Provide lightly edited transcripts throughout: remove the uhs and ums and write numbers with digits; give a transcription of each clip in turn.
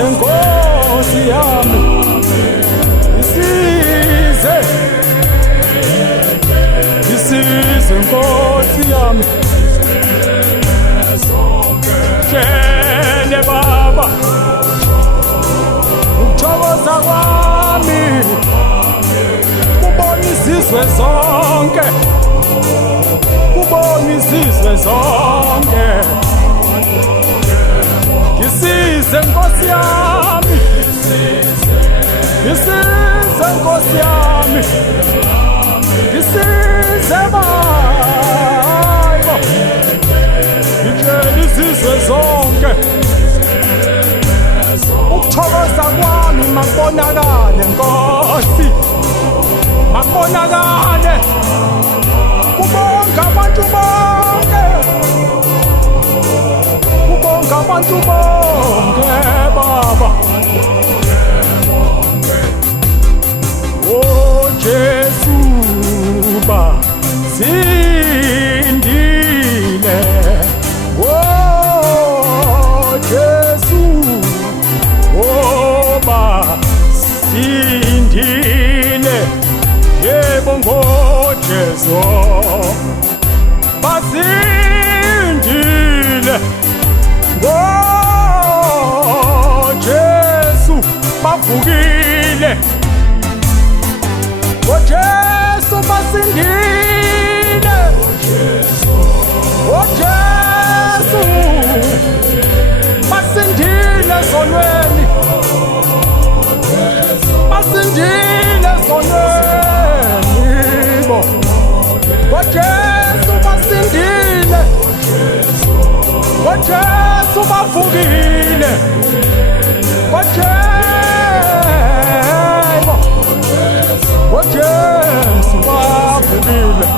Nkosi yami isize Nkosi yami Tshele Baba ukuthokoza kwami kubona izizwe zonke ngisize Nkosi yami ngisize Nkosi yami ngisize Baba ngitshela izizwe zonke ukuthokoza kwami makubonakale Nkosi makubonakale kubonga abantu bonke kubonga abantu bonke Baba oh Jesu ba sindile oh Jesu oh ba sindile yebo ngo Jesu basindile oh Jesu bavukile oh Jesu basindile oh Jesu basindile zonweni basindile zonweni bo oh Jesu basindile oh Jesu bavukile oh Jesu bavukile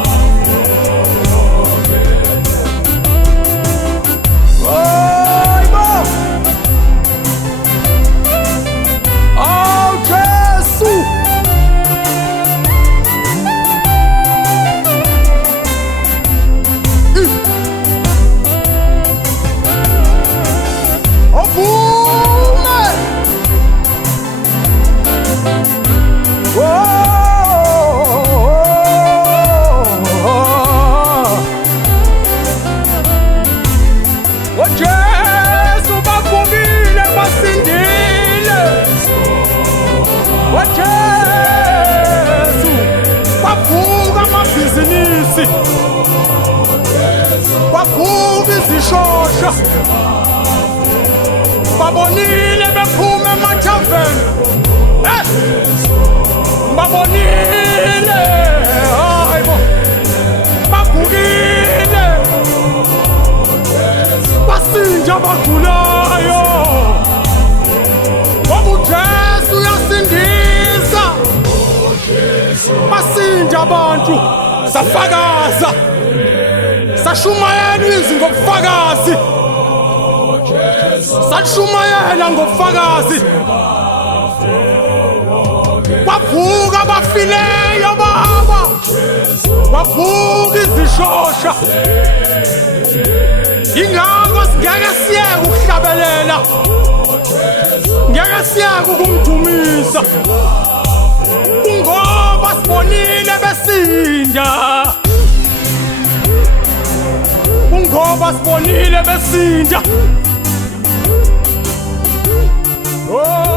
Shosha babonile bephume emathaveni babonile hayibo bavukile basinja abagulayo ngoba uJesu uyasindisa basinja abantu safakaza sashumayela izwi ngobufakazi sashumayela ngobufakazi bavuka abafileyo Baba bavuka izishosha ingakho singeke siyeke ukuhlabelela ngeke siyeke ukumdumisa ngoba sibonile besinda ngoba sibonile besinda oh